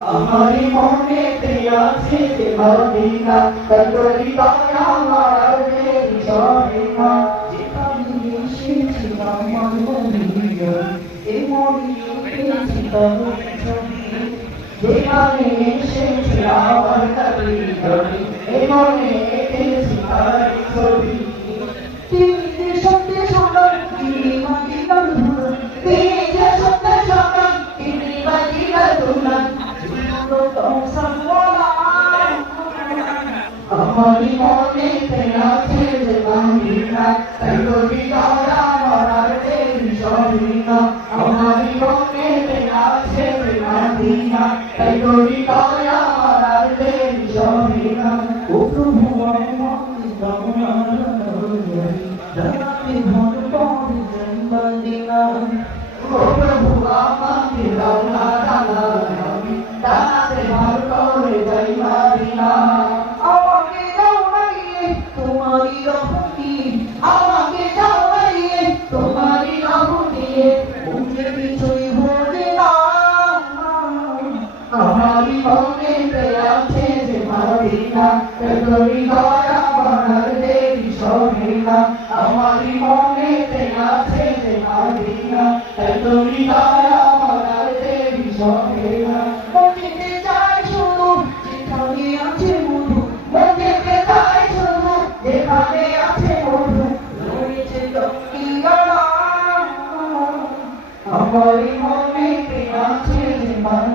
আমারি মনে যে মদিনা কতরি দয়া আমার সরিনা যেখানে এসেছি আমার মনিয়া এ মনিয়া পেয়েছি তবু যেখানে এসেছি আমার কবি এ মনে এসেছি আমারি মনে আছে যে মদিনা তৈরি দয়া মরার দেবী সরিনা আমারি মনে আছে যে মদিনা তৈরি দয়া মরার দেবী সরিনা ও প্রভু জগতে ধন পড়ে জন্মদিনা ও প্রভু আমাকে দাও না দানা আমি দানাতে ভর করে যাই আমারই মনে আছে যে মাদিনা তোরি দয়া বানার দেবী সহিনা আমারই মনে আছে যে মাদিনা তোরি দয়া বানার দেবী সহিনা মনে চাই শুধু যেখানে আছে মধু মনে চাই শুধু যেখানে আছে মধু রয়েছে লক্ষ্মী আমারি মনে আছে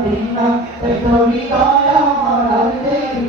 যে মদিনা তোরি দয়া আমারি দেবী